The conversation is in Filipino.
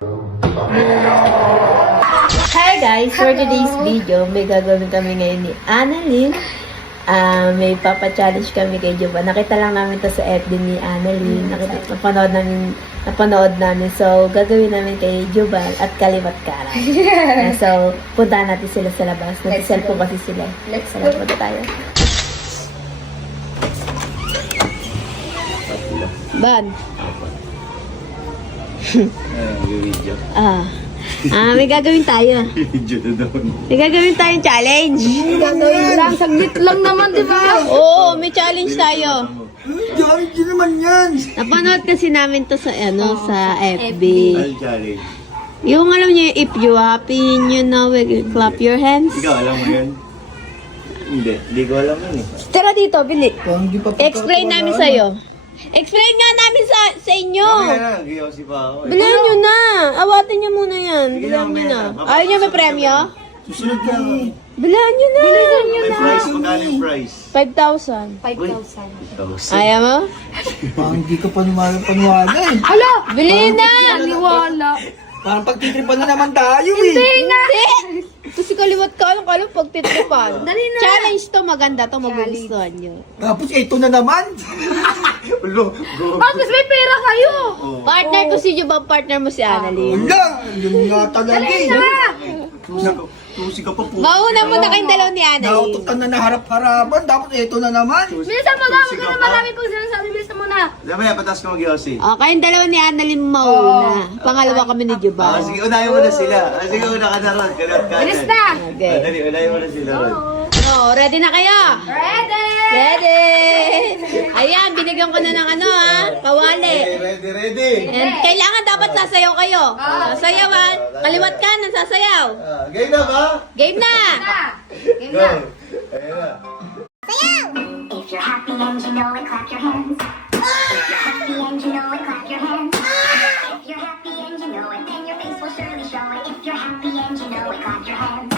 Hi guys! For today's video, may gagawin kami ngayon ni Annalyn. May papa-challenge kami kay Juba. Nakita lang namin to sa FB ni Annalyn. Napanood namin. So, gagawin namin kay Juba at Kaliwat Kara. So, puntahan natin sila sa labas. Nag-cellphone kasi sila. Let's go. Punta tayo. Ban. Video. May gagawin tayo. Video na daw. May gagawin tayong challenge. Gagawin lang, saglit lang naman, di ba? Oo, may challenge tayo. Hindi naman yan. Napanood kasi namin to sa sa FB. Al challenge. Yung alam niyo, if you happy, you know, clap your hands. Ikaw, alam mo yan? Hindi ko alam yan eh. Tara dito, Bili. Explain namin sa'yo. Explain nga namin sa inyo. Okay na, giyosi pa ako eh. Bilhan nyo na. Awatin niyo muna yan. Sige Bilhan na, nyo na. mamaya. Ayaw niyo may premyo? Susunod ka. Bilhan nyo na. May price, magkano yung price? 5,000. 5,000. Ayaw mo? Parang hindi ka paniwala eh. Hala! Bilhin na! Naniwala. Parang pagtitripan na naman tayo eh. Hindi nga! Kasi kaliwat ka, anong pagtitripan? Dali na. Challenge to, maganda to, magugustuhan nyo. Tapos ito na naman. Ulo, go. Tapos may pera kayo! Oh. Partner ko si Juba, partner mo si Annalyn. Wala. Yun nga talaga eh. Tusi ka pa po. Mauna muna kayong dalaw ni Annalyn. Naututan na naharap-harapan. Tapos ito na naman. Bilisan mo na! Huwag ka na marami pang sinasabi. Bilisan mo na! Mamaya, patas ka mag-giyosi. Kayong dalawa ni Annalyn mauna. Pangalawa kami ni Juba. Sige, unahin mo na sila. Sige, una ka na ron. Kalat ka. Bilis na! Okay. Dali, unahin mo na sila ron. Ready na kayo? Ready! Ready! Ayan, binigyan ko na ng kawali. Ready. And kailangan dapat sasayaw kayo. Sasayawan. Kaliwat ka ng sasayaw. Game na ba? Game na! Game Go. na! Ayan na. If you're happy and you know it, clap your hands. If you're happy and you know it, clap your hands. If you're happy and you know it, then your face will surely show it. If you're happy and you know it, clap your hands.